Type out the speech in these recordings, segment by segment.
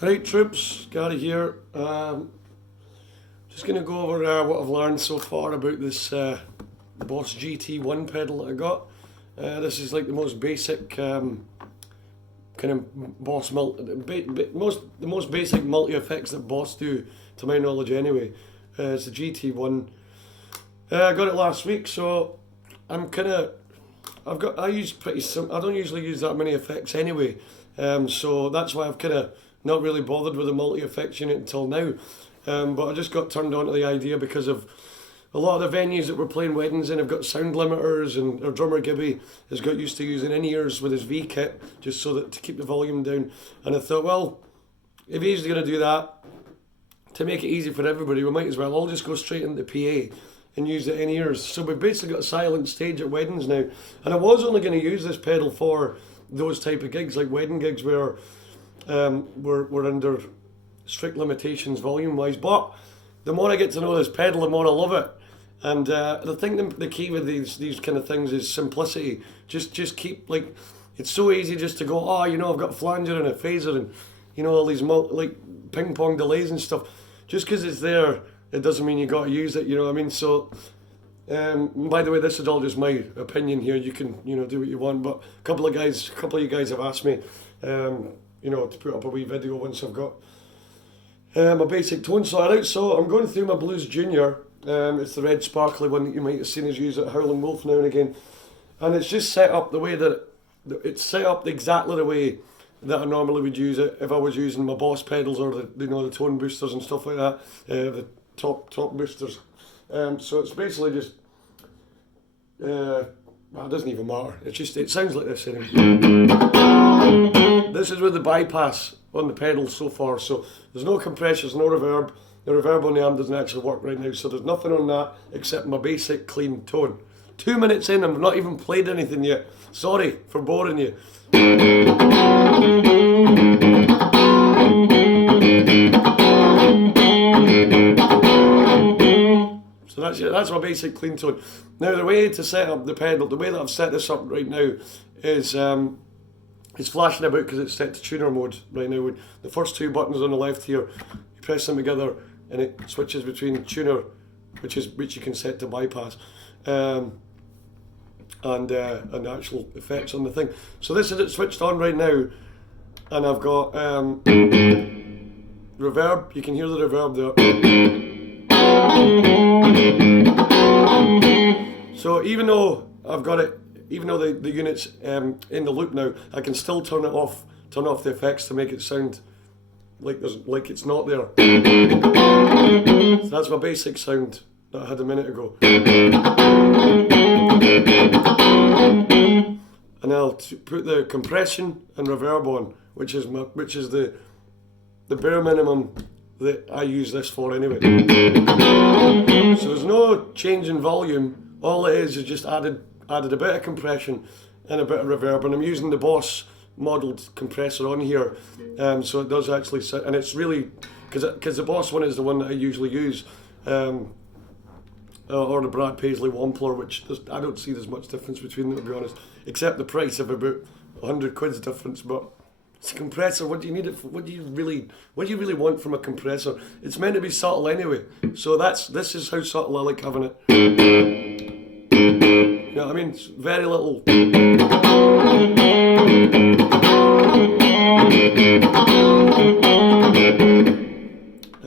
Right, troops, Gary here. Just going to go over what I've learned so far about this Boss GT1 pedal that I got. This is like the most basic kind of Boss the most basic multi effects that Boss do, to my knowledge anyway. It's the GT1. I got it last week, so I'm kind of I don't usually use that many effects anyway, so that's why I've kind of not really bothered with the multi effects unit until now. But I just got turned on to the idea because of a lot of the venues that we're playing weddings in have got sound limiters, and our drummer Gibby has got used to using in-ears with his V kit just so that to keep the volume down. And I thought, well, if he's going to do that, to make it easy for everybody, we might as well all just go straight into PA and use the in-ears. So we've basically got a silent stage at weddings now. And I was only going to use this pedal for those type of gigs, like wedding gigs where we're under strict limitations volume-wise. But the more I get to know this pedal, the more I love it. And the thing, the key with these kind of things is simplicity. Just keep, like, it's so easy just to go, oh, you know, I've got a flanger and a phaser and, you know, all these like ping pong delays and stuff. Just because it's there, it doesn't mean you got to use it, you know what I mean? So, by the way, this is all just my opinion here. You can, you know, do what you want. But a couple of you guys have asked me, you know, to put up a wee video once I've got my basic tone sorted out. So I'm going through my Blues Junior. It's the red sparkly one that you might have seen us use at Howling Wolf now and again. And it's just set up the way that it's set up exactly the way that I normally would use it if I was using my Boss pedals or the tone boosters and stuff like that, the top boosters. So it's basically just well, it doesn't even matter. It sounds like this anyway. This is with the bypass on the pedals so far. So there's no compressors, no reverb. The reverb on the amp doesn't actually work right now, so there's nothing on that except my basic clean tone. 2 minutes in, I've not even played anything yet. Sorry for boring you. So that's it. That's my basic clean tone. Now the way to set up the pedal, the way that I've set this up right now is it's flashing about because it's set to tuner mode right now. With the first two buttons on the left here, you press them together and it switches between tuner, which you can set to bypass, and actual effects on the thing. So this is it switched on right now, and I've got reverb. You can hear the reverb there. So even though I've got it, even though the unit's in the loop now, I can still turn off the effects to make it sound like it's not there. So that's my basic sound that I had a minute ago. And I'll put the compression and reverb on, which is the bare minimum that I use this for anyway. So there's no change in volume. All it is just added a bit of compression and a bit of reverb, and I'm using the Boss modelled compressor on here, so it does actually sit, and it's really because the Boss one is the one that I usually use, or the Brad Paisley Wampler, which I don't see there's much difference between them, to be honest, except the price of about 100 quid's difference. But it's a compressor. What do you need it for? What do you really want from a compressor? It's meant to be subtle anyway, so this is how subtle I like having it. You know what I mean? It's very little. And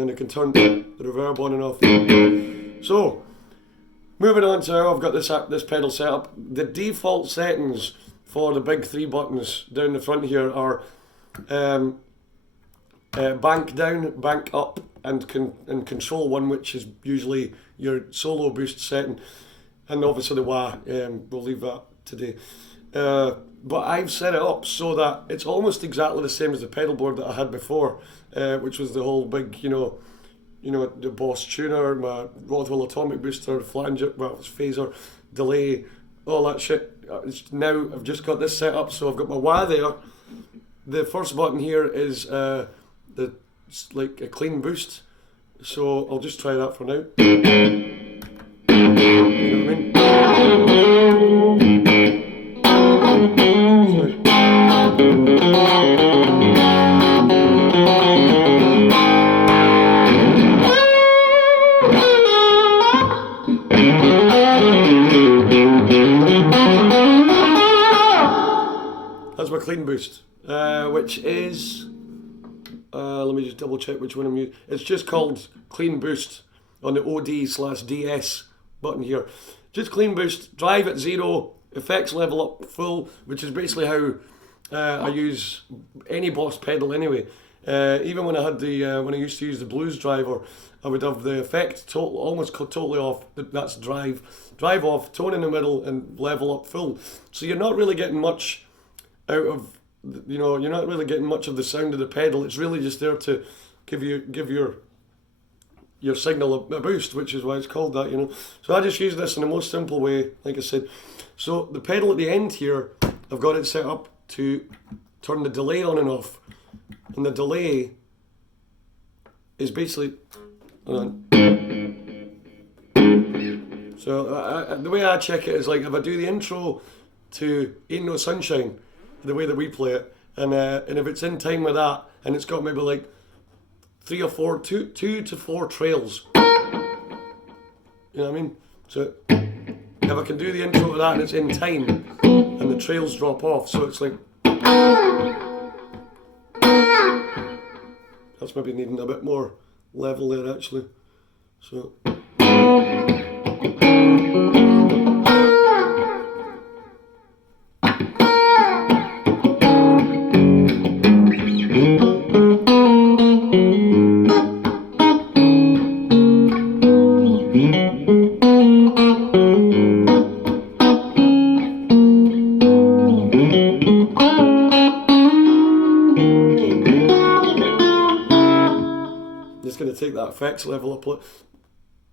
then I can turn the reverb on and off. So, moving on to how I've got this pedal set up. The default settings for the big three buttons down the front here are bank down, bank up, and control one, which is usually your solo boost setting. And obviously the wah, we'll leave that today. But I've set it up so that it's almost exactly the same as the pedal board that I had before, which was the whole big, you know, the Boss tuner, my Rothwell atomic booster, flanger, well, it's phaser, delay, all that shit. Now I've just got this set up, so I've got my wah there. The first button here is like a clean boost, so I'll just try that for now. You know what I mean? Sorry. clean boost, which is, let me just double check which one I'm using. It's just called clean boost on the OD/DS button here. Just clean boost, drive at 0, effects level up full, which is basically how I use any Boss pedal anyway. Even when I had when I used to use the blues driver, I would have the effect almost totally off. That's drive off, tone in the middle, and level up full. So you're not really getting much out of, you're not really getting much of the sound of the pedal. It's really just there to give your signal a boost, which is why it's called that, So I just use this in the most simple way, like I said. So the pedal at the end here, I've got it set up to turn the delay on and off. And the delay is basically, hold on. So the way I check it is like if I do the intro to Ain't No Sunshine, the way that we play it, and if it's in time with that, and it's got maybe like 2 to 4 trails. You know what I mean? So if I can do the intro to that and it's in time, and the trails drop off, so it's like, that's maybe needing a bit more level there actually. So. Just going to take that effects level up.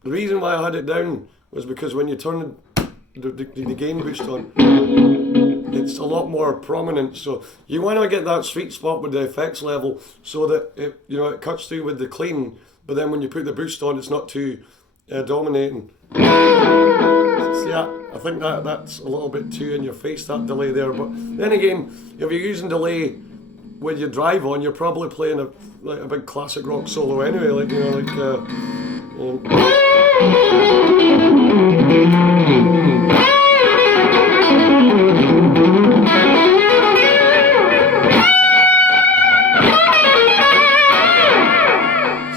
The reason why I had it down was because when you turn the gain boost on, it's a lot more prominent. So you want to get that sweet spot with the effects level so that it cuts through with the clean, but then when you put the boost on, it's not too dominating. See, I think that's a little bit too in your face, that delay there. But then again, if you're using delay with your drive on, you're probably playing a big classic rock solo anyway,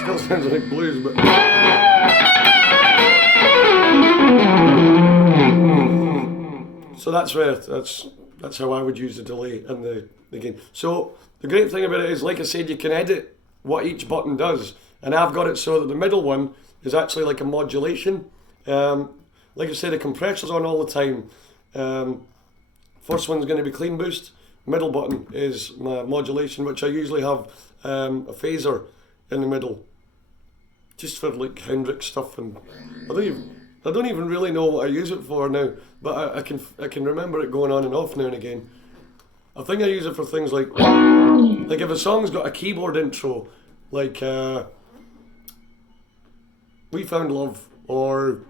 still sounds like blues, but so that's how I would use the delay and the gain. So the great thing about it is, like I said, you can edit what each button does, and I've got it so that the middle one is actually like a modulation. Like I said, the compressor's on all the time. First one's going to be clean boost. Middle button is my modulation, which I usually have a phaser in the middle, just for like Hendrix stuff, and I don't even really know what I use it for now, but I can remember it going on and off now and again. I think I use it for things like if a song's got a keyboard intro, like We Found Love or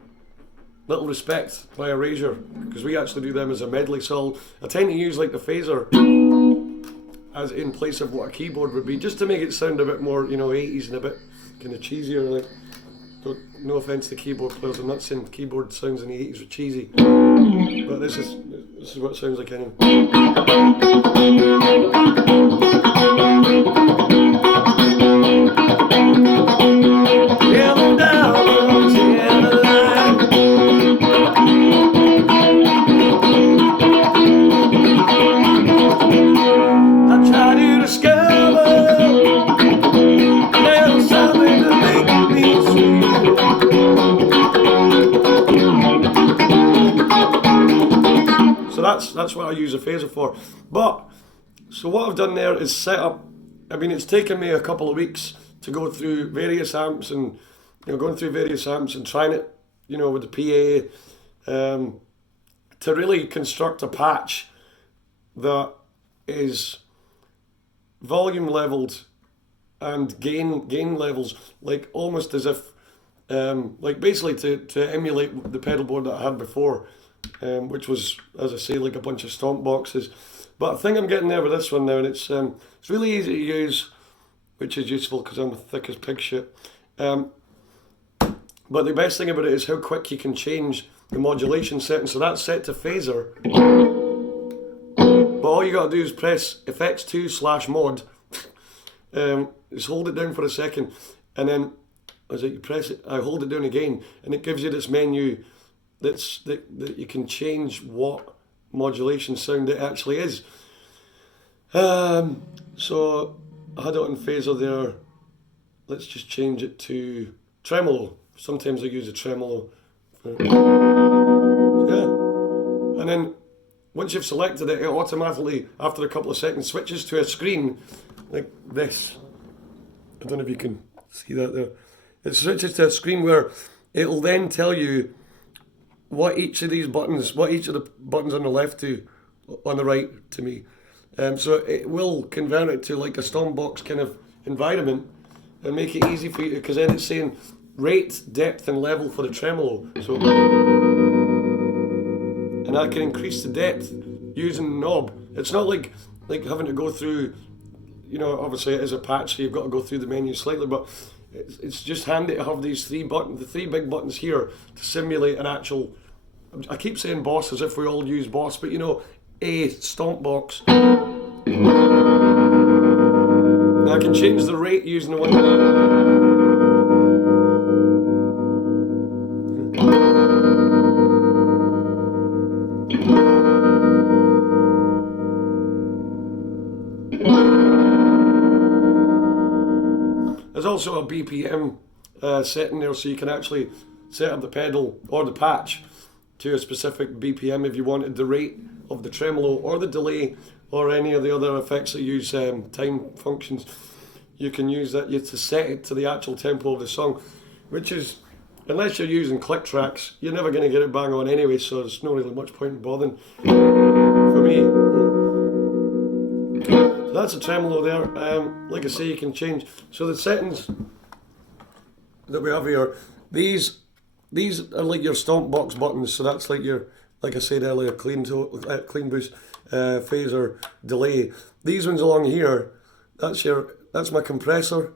Little Respect by Erasure, because we actually do them as a medley. So I tend to use like the phaser as in place of what a keyboard would be, just to make it sound a bit more, 80s and a bit kind of cheesier. Like, no offense to keyboard players, I'm not saying keyboard sounds in the 80s were cheesy, but this is what it sounds like anyway. That's what I use a phaser for. But so what I've done there is set up. I mean, it's taken me a couple of weeks to go through various amps and trying it, with the PA, to really construct a patch that is volume leveled and gain levels, like almost as if, like basically to emulate the pedal board that I had before. Which was, as I say, like a bunch of stomp boxes. But I think I'm getting there with this one now, and it's really easy to use, which is useful because I'm thick as pig shit. But the best thing about it is how quick you can change the modulation setting. So that's set to phaser, but all you got to do is press FX2/mod. Just hold it down for a second, and then as you press it, I hold it down again, and it gives you this menu that you can change what modulation sound it actually is. So I had it on phaser there. Let's just change it to tremolo. Sometimes I use a tremolo. Yeah, and then once you've selected it, it automatically, after a couple of seconds, switches to a screen like this. I don't know if you can see that there. It switches to a screen where it'll then tell you what each of these buttons, what each of the buttons on the left do, on the right to me. So it will convert it to like a Stompbox kind of environment and make it easy for you, because then it's saying rate, depth and level for the tremolo. So, and I can increase the depth using the knob. It's not like having to go through, you know, obviously it is a patch, so you've got to go through the menu slightly, but it's just handy to have these three buttons, the three big buttons here, to simulate an actual, I keep saying Boss as if we all use Boss, but you know, a Stompbox. I can change the rate using the one. There's also a BPM setting there, so you can actually set up the pedal or the patch to a specific BPM if you wanted the rate of the tremolo or the delay or any of the other effects that use time functions. You can use that to set it to the actual tempo of the song, which is, unless you're using click tracks, you're never going to get it bang on anyway, so there's not really much point in bothering for me. So that's a tremolo there. Like I say, you can change. So the settings that we have here, these are like your Stompbox buttons. So that's like your, like I said earlier, clean boost, phaser, delay. These ones along here, that's my compressor,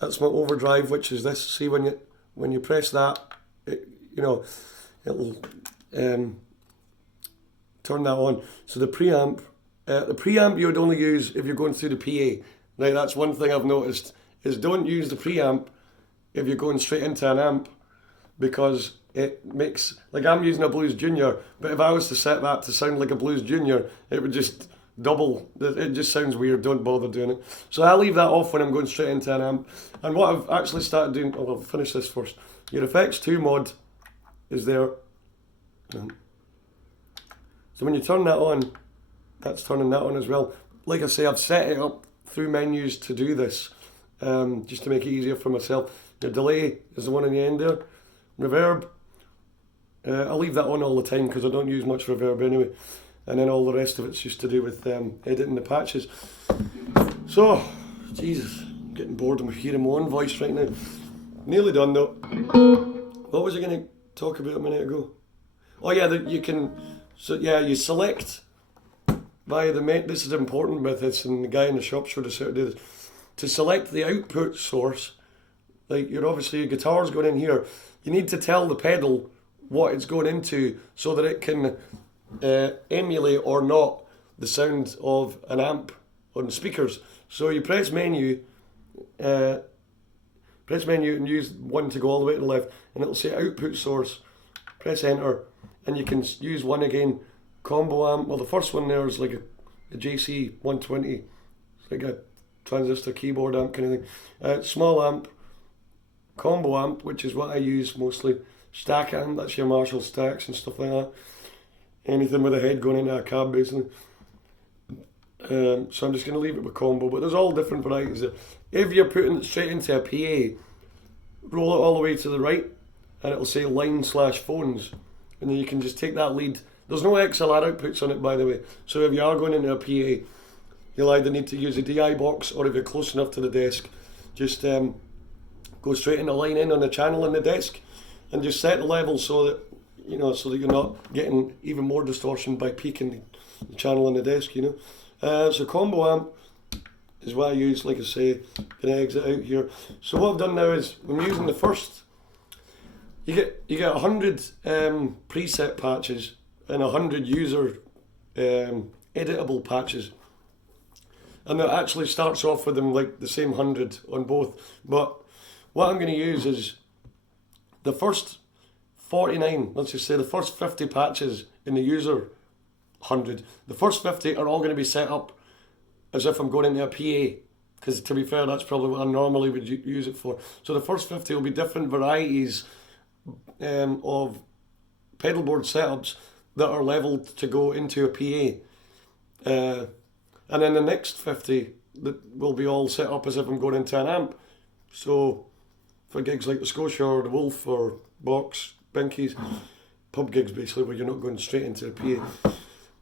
that's my overdrive, which is this. See, when you press that, it'll turn that on. So the preamp you would only use if you're going through the PA. Now that's one thing I've noticed, is don't use the preamp if you're going straight into an amp, because it makes, like I'm using a Blues Junior, but if I was to set that to sound like a Blues Junior, it would just double, it just sounds weird. Don't bother doing it. So I leave that off when I'm going straight into an amp. And what I've actually started doing, I'll finish this first. Your FX2 mod is there. So when you turn that on, that's turning that on as well. Like I say, I've set it up through menus to do this, just to make it easier for myself. Your delay is the one on the end there. Reverb, I leave that on all the time because I don't use much reverb anyway. And then all the rest of it's just to do with editing the patches. So, Jesus, I'm getting bored of hearing my own voice right now. Nearly done though. What was I going to talk about a minute ago? Oh yeah, you can, so yeah, you select via the this is important with this, and the guy in the shop showed us how to do this. To select the output source, like you're obviously, your guitar's going in here, you need to tell the pedal what it's going into so that it can emulate or not the sound of an amp on speakers. So you press menu and use one to go all the way to the left, and it'll say output source. Press enter, and you can use one again. Combo amp. Well, the first one there is like a GT-1, it's like a transistor keyboard amp kind of thing. Small amp, combo amp, which is what I use mostly. Stack amp, that's your Marshall stacks and stuff like that. Anything with a head going into a cab, basically. So I'm just going to leave it with combo, but there's all different varieties. If you're putting it straight into a PA, roll it all the way to the right, and it'll say line/phones, and then you can just take that lead. There's no XLR outputs on it, by the way, so if you are going into a PA, you'll either need to use a DI box, or if you're close enough to the desk, just go straight in the line in on the channel in the desk, and just set the level so that so that you're not getting even more distortion by peaking the channel on the desk, So combo amp is what I use, like I say. Gonna exit out here. So what I've done now is, I'm using the first, you get 100 preset patches and 100 user editable patches. And it actually starts off with them like the same 100 on both. But what I'm going to use is the first 49, let's just say the first 50 patches in the user 100. The first 50 are all going to be set up as if I'm going into a PA. Because to be fair, that's probably what I normally would use it for. So the first 50 will be different varieties of pedal board setups that are leveled to go into a PA. And then the next 50 that will be all set up as if I'm going into an amp. So for gigs like the Scotia or the Wolf or Box, Binkies, pub gigs basically where you're not going straight into a PA.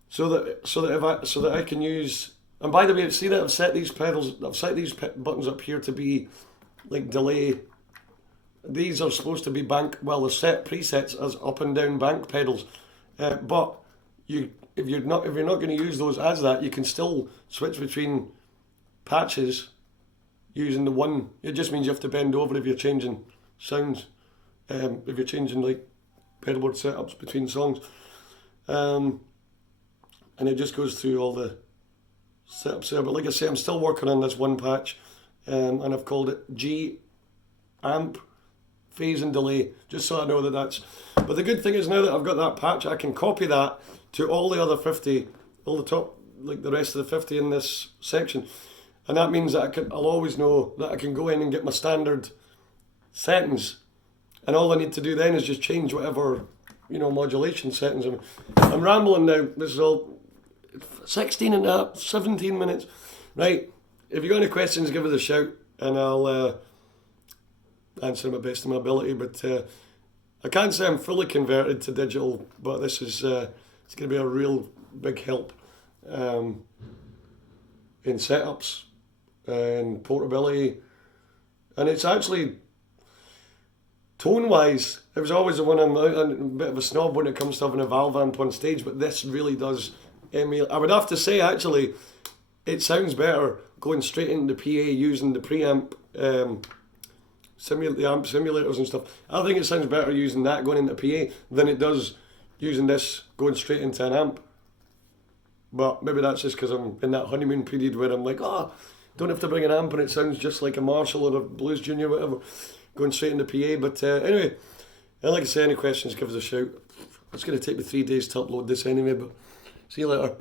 So that I can use. And by the way, see that I've set these buttons up here to be like delay. These are supposed to be bank. Well, they're set presets as up and down bank pedals, but if you're not going to use those as that, you can still switch between patches using the one. It just means you have to bend over if you're changing sounds, if you're changing like pedalboard setups between songs, and it just goes through all the setups there. But like I say, I'm still working on this one patch, and I've called it G amp phase and delay, just so I know that that's. But the good thing is now that I've got that patch, I can copy that to all the other 50, all the top, like the rest of the 50 in this section. And that means that I'll always know that I can go in and get my standard settings. And all I need to do then is just change whatever, modulation settings. I'm rambling now. This is all 16 and a half, 17 minutes. Right, if you've got any questions, give us a shout and I'll answer my best of my ability. But I can't say I'm fully converted to digital, but this is it's going to be a real big help in setups and portability. And it's actually, tone-wise, it was always the one I'm a bit of a snob when it comes to having a valve amp on stage, but this really does emulate. I would have to say, actually, it sounds better going straight into the PA using the preamp, the amp simulators and stuff. I think it sounds better using that going into PA than it does using this going straight into an amp. But maybe that's just because I'm in that honeymoon period where I'm like, don't have to bring an amp and it sounds just like a Marshall or a Blues Junior, whatever, going straight into PA. But anyway, like I say, any questions, give us a shout. It's going to take me 3 days to upload this anyway, but see you later.